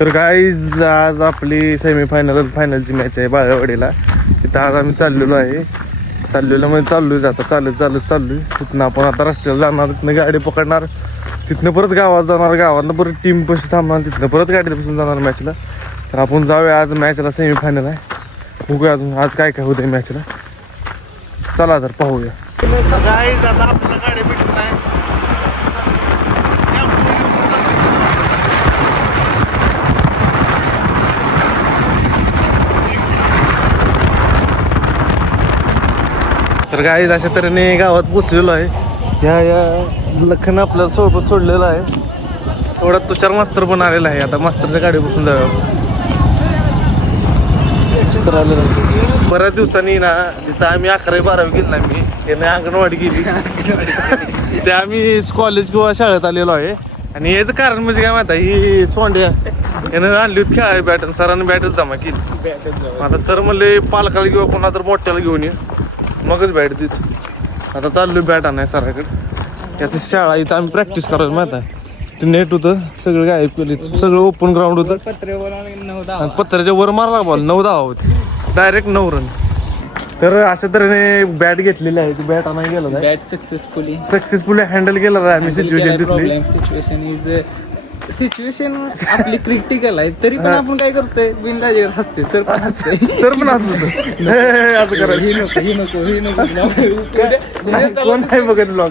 तर गाईज आज आपली फायनलची मॅच आहे बाळेवाडीला. तिथं आज आम्ही चाललेलो आहे. चाललोय आता चाललोय. तिथनं आपण आता रस्त्याला जाणार, तिथनं गाडी पकडणार, तिथनं परत गावात जाणार, गावातनं परत टीम पाशी थांबणार, तिथनं परत गाडीत बसून जाणार मॅचला. तर आपण जाऊया आज मॅचला. सेमीफायनल आहे. बघूया अजून आज काय होतं मॅचला. चला तर पाहूया. गाईज आता आपल्याला गाडी भेटली नाही. तर गाईज अशा तऱ्हेने गावात पोचलेलो आहे. या लखन आपल्याला सोबत सोडलेला आहे. थोडा तुषार मास्तर पण आलेला आहे. आता मास्तरच्या गाडी बसून जाऊया. बऱ्याच दिवसांनी ना तिथं आम्ही 11वी-12वी गेली ना, मी त्याने अंगणवाडी गेली. ते आम्ही कॉलेज किंवा शाळेत आलेलो आहे. आणि याचं कारण म्हणजे काय माहिती आहे, ही सोंड्या यानं आणली होती खेळायला बॅट, आणि सरांनी बॅटच जमा केली. आता सर म्हणले पालकाला किंवा कोणा तर मोठ्याला घेऊन ये, मगच बॅट देतो. आता चाललोय बॅट आणाय सराकडे. त्याचं शाळा इथं आम्ही प्रॅक्टिस करायला माहित आहे. ते नेट होतं, सगळं गायब केलं, सगळं ओपन ग्राउंड होतं. पत्र्याच्या वर मारला बॉल, 9 धावा होती, डायरेक्ट 9 रन. तर अशा तऱ्हेने बॅट घेतलेली आहे. ती बॅट आणायला गेलो, बॅट सक्सेसफुली हँडल केलं आहे आम्ही. सिच्युएशन आपली क्रिटिकल आहे, तरी पण आपण काय करतोय, बिनधास्त हसते. सर पण हसते, सर पण हसतो. असं करायचं, ही नको कोण नाही बघत ब्लॉग.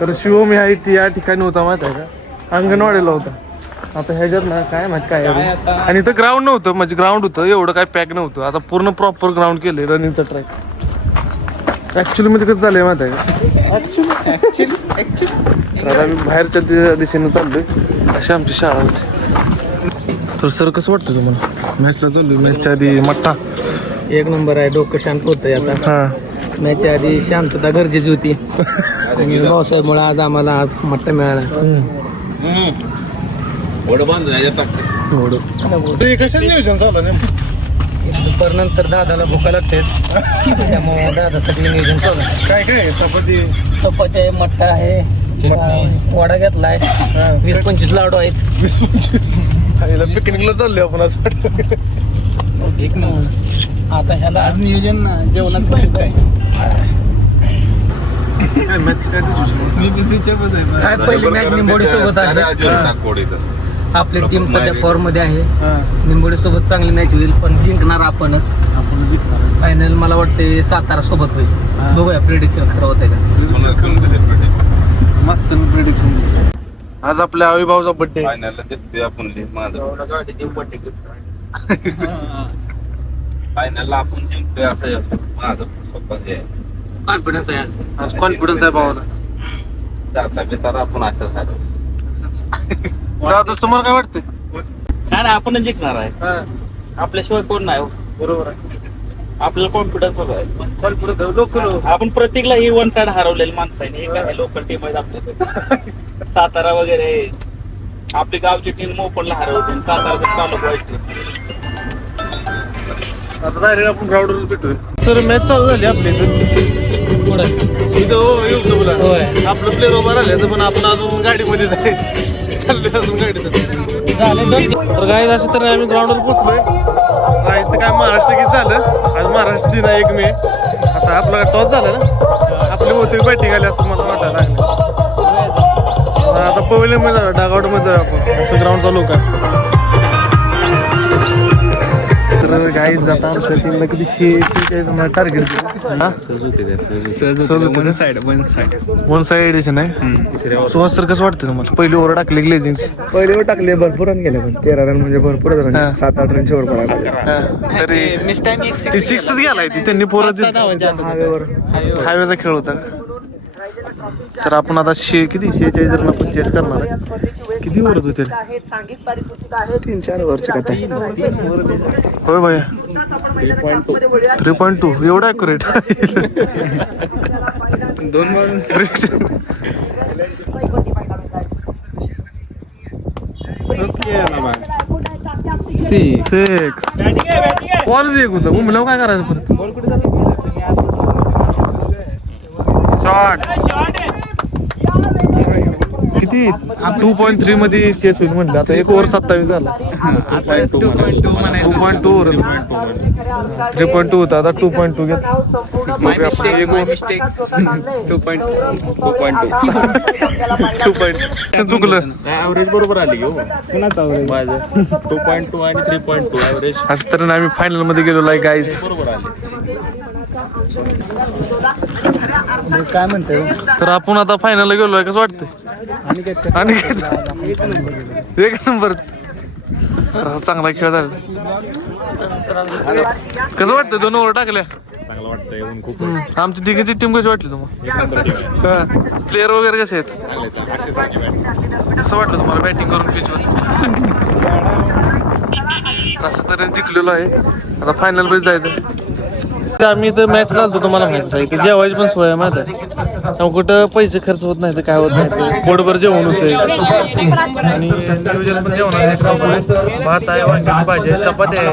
तर शिवम या ठिकाणी होता माहिती आहे का, अंगणवाडीला होता. आता ह्याच्यात ना काय माहिती काय, आणि इथं ग्राउंड नव्हतं, म्हणजे ग्राउंड होतं एवढं काय पॅक नव्हतं. आता पूर्ण प्रॉपर ग्राउंड केले, रनिंगचा ट्रॅक. ऍक्च्युली म्हणजे कसं झालंय माहिती आहे का, ऍक्च्युली आम्ही बाहेरच्या दिशेने चाललोय. अशी आमची शाळा होती. तर सर कसं वाटतं तुम्हाला मॅचला चाललोय? मॅचच्या आधी मट्टा 1 नंबर आहे. डोकं शांत होतंय आता. हा, मॅचच्या आधी शांतता गरजेची होती. भाऊसाहेबमुळे आज आम्हाला मट्टा मिळाला. कसं नियोजन झालं? दुपारनंतर दादाला भुका लागते, त्यामुळे दादासाठी नियोजन चालू. काय काय चपाती आहे, मट्टा आहे, वडा घेतलाय, 20-25 लाडू आहेत. पिकनिकला चाललोय आपण असं वाटतं. एक नंबर. आता ह्याला आज नियोजन जेवणाचं काय पहिली मॅच निंबोडी सोबत आहे. आपली टीम सध्या फॉर्म मध्ये आहे. निंबोडी सोबत चांगली मॅच होईल, पण जिंकणार आपणच. फायनल मला वाटते सातारा सोबत होईल. बघूया प्रेडिक्शन खरं होतंय का. मस्त प्रेडिक्शन. आज आपल्या अविभावचा बर्थडे. फायनलला आपण जिंकतोय असं माझं कॉन्फिडन्स आहे आज कॉन्फिडन्स आहे भावाला. साता आपण असं झालं. तुम्हाला काय वाटतंय? नाही, आपण जिंकणार आहे. आपल्याशिवाय कोण नाही. बरोबर आहे, आपल्याला कॉन्फिडन्स आहे. आपण प्रत्येकला ही 1 साइड हरवलेली माणसं आहे. हे काय लोकल टीम आहेत आपल्या. सातारा वगैरे आपली गावची टीम ओपनला हरवली. सातारा तालुका आता डायरेक्ट आपण ग्राउंडवर भेटूय. तर मॅच चालू झाली आपली इथं युट्यूबला. आपलं प्लेअर उभा राहिले, पण आपण अजून गाडीमध्ये चाललोय, अजून गाडीत. तर काय अशा तर आम्ही ग्राउंडवर पोहोचलोय. इथं काय महाराष्ट्र गीत झालं. आज महाराष्ट्र दिन आहे 1 मे. आता आपला टॉस झाला ना, आपली बहुतेक बॅटिंग आली असं मला वाटायला लागलं. आता पवलीमध्ये जाऊया, डागआउट मध्ये जाऊया आपण. असं ग्राउंड चालू का. तर गाईज आता आमच्या टीमला किती 140 टार्गेट दिलं. वन साइड एडिशन आहे. सुहास सर कसं वाटतं तुम्हाला? पहिली ओव्हर टाकली ग्लेजिंग, पहिली ओव्हर टाकली, भरपूर रन गेले, पण 13 रन म्हणजे भरपूर रन. 7-8 रन शेवर पडायला. तरी ती 6च गेलाय. ती त्यांनी पोरं हायवेचा खेळ होता. तर आपण आता 46 रन आपण चेस करणार आहे. किती ओव्हर होते? 3-4 ओव्हरची कथा. होय भैया, 3.2 एवढा ॲक्युरेट. 2 बॉल एक होतं. उमल्यावर काय करायचं परत? शॉट किती 2.3 मध्ये चेस होईल म्हणलं. आता 1 ओव्हर 27 झाला. 2.2 ओव्हर 3.2 होता आता 2.2 घेत. चुकलं. ऍव्हरेज बरोबर आली हो. कुणाच ऍव्हरेज माझं 2.2 आणि 3.2 ऍव्हरेज असं तर आम्ही फायनल मध्ये गेलो आहे गाईज. बरोबर आले. काय म्हणते तर आपण आता फायनलला गेलोय. कसं वाटतंय? आणि एक नंबर. चांगला खेळ झाला. कसं वाटतं 2 ओव्हर टाकल्या? चांगलं वाटतंय येऊन खूप. आमची तिघांची टीम कशी वाटली तुम्हाला? प्लेअर वगैरे कसे आहेत? कसं वाटलं तुम्हाला बॅटिंग करून पिचवर? असं तरी जिंकलेलो आहे. आता फायनल मध्ये जायचं. आम्ही तर मॅच घालतो तुम्हाला माहिती आहे की जेवायची पण सोय आहे माहिती आहे. त्यामुळे कुठं पैसे खर्च होत नाही तर काय होत नाही. पोटभर जेवण होतंय आणि नियोजन पण जेवण आहे. भात आहे, वांग्याची भाजी आहे, चपाती आहे,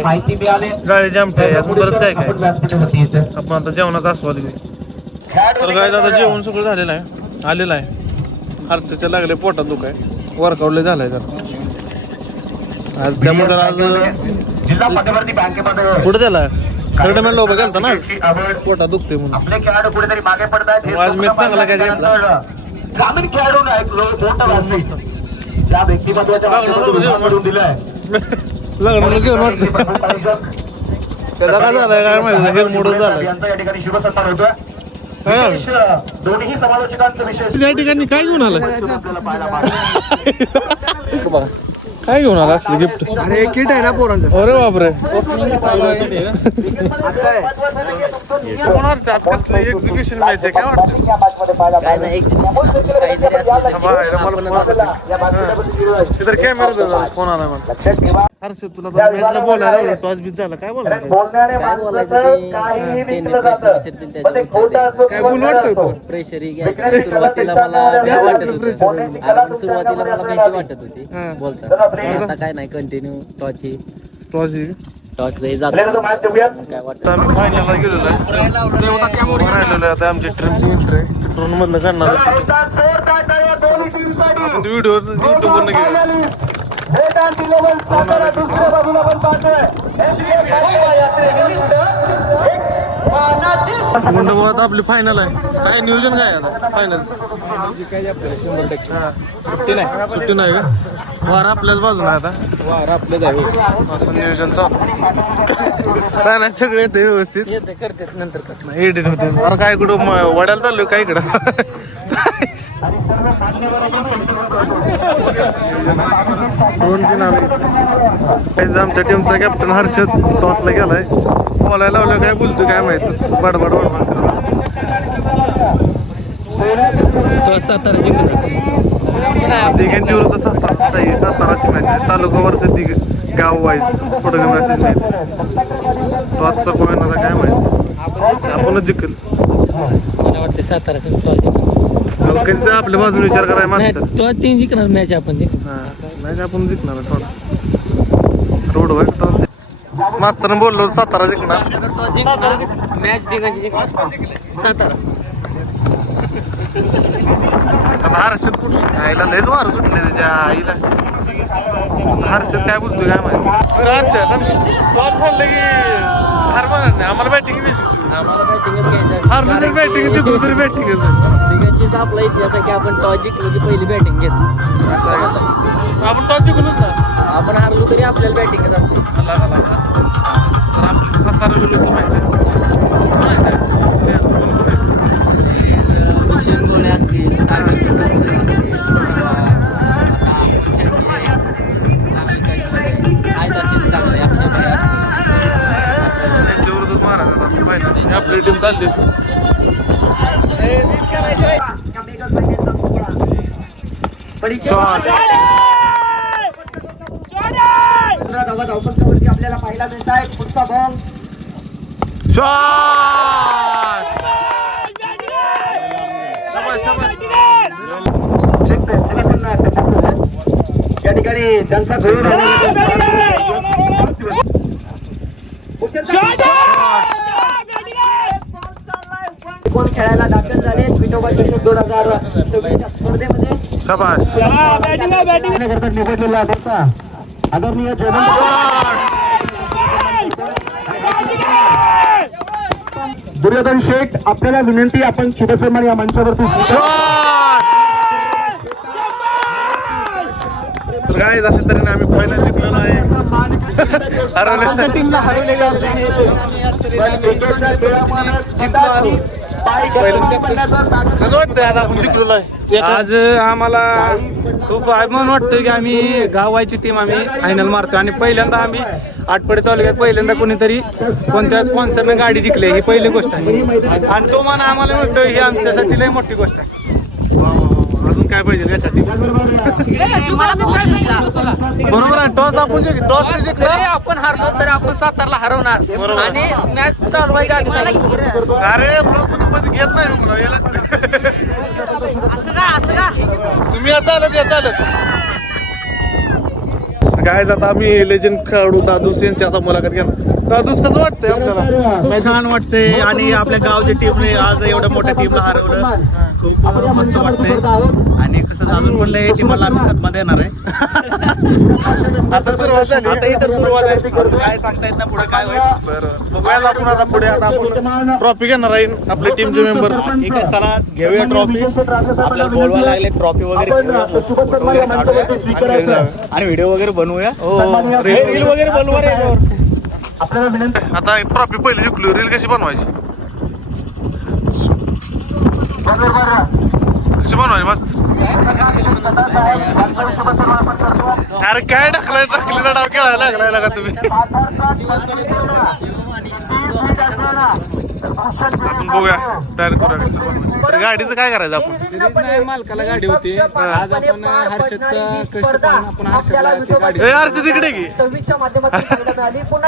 डाळीची आमटी आहे, अजून बरंच काय काय. आपण आता जेवणाचा आस्वाद घेऊ. तर काय आता जेवण सगळं झालेलं आहे, आलेलं आहे. हर्षच्या लागले पोटात दुख आहे, वर्कआउटला झालाय तर आज. त्यामुळे आज कुठं त्याला थर्ड मॅन लोक गेलता ना, पोटात दुखते म्हणून. आज मी चांगला काय घेतला. लग्नाला घेऊन वाटतं त्याला काय झालंय काय माहिती. हेर मोडून झालाय. त्या ठिकाणी काय घेऊन आलं? काय घेऊन आला असलं गिफ्ट? अरे किट आहे ना पोरांचं. अरे बापरे. एक्झिबिशन मॅच आहे काय वाटतं? तिथं कॅमेरा फोन आला मला. हर्ष तुला मॅचला बोलायला लावलं, टॉस बीच झाला काय बोलणार? काय बोल वाटतं? प्रेशर सुरुवातीला मला वाटत होतं. सुरुवातीला मला भीती वाटत होती बोलता. आता काय नाही, कंटिन्यू टॉच लय जात काय वाटत. आम्ही फायनलला गेलेलो आहे. राहिलेलो आहे आता आमची ट्रेनची एंट्री आहे. ट्रेन मधनं काढणार आपण व्हिडिओ युट्यूबवर गेलो. मंडपात आपली फायनल आहे. काय नियोजन काय आता फायनलचं? सुट्टी नाही का? वार आपल्याच बाजून आहे आता. वार आपलं आहे असं नियोजन चालू नाही. सगळे येते व्यवस्थित करतात नंतर करतात. नाही एडिट होते. अरे काय कुठं वड्याला चाललोय काय इकडं? आमच्या टीमचा कॅप्टन हर्षद टॉसला गेलाय. बोलायला लावलं काय बोलतो काय माहित. बडबड सातारा जिंकणार. तिघांची विरुद्ध साताराची मॅच आहे. तालुकावरच गाव वाईज पुढे मॅसेज नाही. टॉसचा कोण येणार काय माहित. आपणच जिंकल. मला वाटतं सातारा कधी आपल्या बाजून विचार करायला मागतात. तो 3 जिंकणार मॅच आपण नाही का आपण जिंकणार थोडा रोड वाईट टॉस. मास्तरनं बोललो सातारा जिंकणार. मॅच जिंकायची सातारा. आता हर्षद कुठं आईला लयच वार सुटले त्याच्या आईला. हर्षद काय बोलतोय काय माहिती. हर्षद टॉस हारलं की हार म्हणणार नाही. आम्हाला बॅटिंग आम्हाला बॅटिंगच घ्यायचं. हारलं तरी बॅटिंग जिंकलो तरी बॅटिंग. तिघांचीच आपला इतिहास आहे की आपण टॉस जिंकलो की पहिली बॅटिंग घेतो. आपण टॉस जिंकलोच ना. आपण हारलो तरी आपल्याला बॅटिंगच असते. तर आपली सातारा विरुद्ध मॅच आहे. भूषण गोले असतील, सागर विक्रम असतील, चांगले आहेत असतील, चांगले अक्षय भाई असतील. त्यांच्यावरच महाराज आपली टीम चालली. आपल्याला पाहायला मिळत आहे पुढचा बॉल. या ठिकाणी त्यांचा कोण खेळायला दाखल झाले विनोबा चषक 2026 स्पर्धेमध्ये. शाबास. करता निवडलेला होता आदरणीय दुर्योधन शेठ, आपल्याला विनंती, आपण शुभसन्मान या मंचावरती तर काय अशा तऱ्हेने आम्ही फायनल जिंकलेलो आहे. हरवल्या टीमला हरवलेले कसं वाटतंय आता आपण जिंकलेलो आहे? आज आम्हाला खूप अभिमान वाटतोय की आम्ही गावाची टीम आम्ही फायनल मारतो आणि पहिल्यांदा आम्ही आटपाडी तालुक्यात पहिल्यांदा कोणीतरी कोणत्या स्पॉन्सरनं गाडी जिंकली ही पहिली गोष्ट आहे आणि तो मान आम्हाला मिळतोय ही आमच्यासाठी लई मोठी गोष्ट आहे. अजून काय पाहिजे याच्या टीम? बरोबर आहे. टॉस आपण टॉस ते जिंकलं. आपण हारलो तर आपण सातारला हरवणार आणि मॅच चालवायच्या आधी सांगितलं. अरे कोणी मध्ये घेत नाही म्हणा याला. तुम्ही या चालत काय जाता आम्ही लेजंड खेळाडू दादूस यांची आता मुलाखत घेणार. दादूस कसं वाटतंय आपल्याला? खूप छान वाटतंय आणि आपल्या गावच्या टीमने आज एवढ्या मोठ्या टीमला हरवलं. खूप मस्त वाटतंय आणि कसं अजून पण लय टीमला आम्ही सन्मा देणार आहे. आता सुरुवात झाली. आता इथं सुरुवात आहे. काय सांगता येत ना पुढे काय होईल. बरं बघूया आपण आता पुढे. आता आपण ट्रॉफी घेणार आहे आपल्या टीमचे मेंबर. ठीक आहे, चला घेऊया ट्रॉफी. आपल्याला बोलवा लागले ट्रॉफी वगैरे घेऊया, फोटो वगैरे काढूया आणि व्हिडिओ वगैरे बनवूया. रील वगैरे बनवूया रे याच्यावर. आता ट्रॉफी पहिली जिंकली, रील कशी बनवायची? कशी बनवायची मस्त. अरे काय टाकलीचा डाव खेळायला लागलाय का तुम्ही? आपण बघूया तयार करूया कसं बनवायचं. तर गाडीचं काय करायचं आपण? सिरीज नाही, मालकाला गाडी होती. आज आपण हर्षदचा कष्ट पाहून आपण हर्षदला ती गाडी ए अर्ज तिकडे की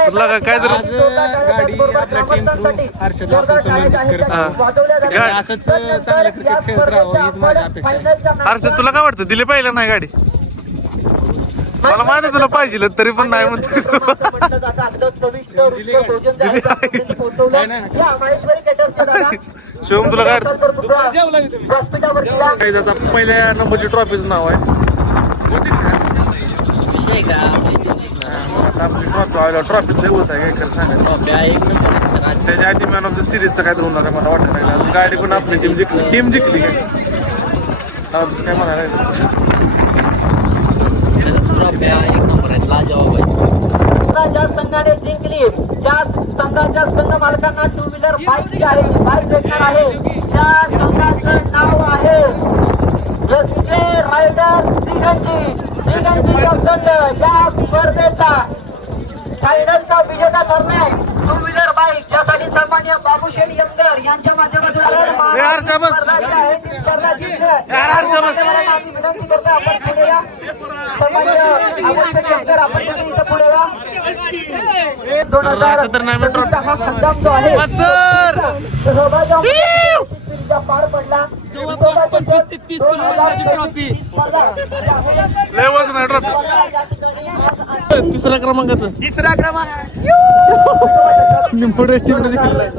तुला काय तर आज गाडी आपल्या टीम थ्रू हर्षदला आपण समर्पित करत आहोत. आणि असंच चांगलं क्रिकेट खेळत राहावं हीच माझी अपेक्षा आहे. अर्ज तुला काय वाटतं दिले पाहिजे नाही गाडी? मला माहिती तुला पाहिजे तरी पण नाही म्हणतो. शिवम तुला काय अडचण? पहिल्या नंबरची ट्रॉफीचं नाव आहे. विषय का आपली ट्रॉफी ट्रॉफीत लय होत आहे काय खरं सांगायचं. त्याच्या आधी मॅन ऑफ द सिरीजचं काय तर होणार आहे मला वाटतं नाही. गाडी पण आपली टीम जिंकली काय तुझं काय म्हणायला? एक नंबर आहेत, लाजवाब आहे. ज्या संघाने जिंकली, ज्या संघाच्या संघ मालकांना टू व्हीलर बाईक भेटणार आहे त्या संघाचं नाव आहे एसके रायडर दिगंजीचा संघ. या स्पर्धेचा फायनलचा विजेता ठरणार टू व्हीलर बाईक, ज्यासाठी सन्मान्य बाबूशेठ यंगर यांच्या माध्यमातून पार पडला. जवळपास 25 ते 30 किलोमीटरची ट्रॉफी. लय वजन आहे ट्रॉफी. तिसऱ्या क्रमांकाचं तिसरा क्रमांक निंबोडे टीमने जिंकलेला आहे.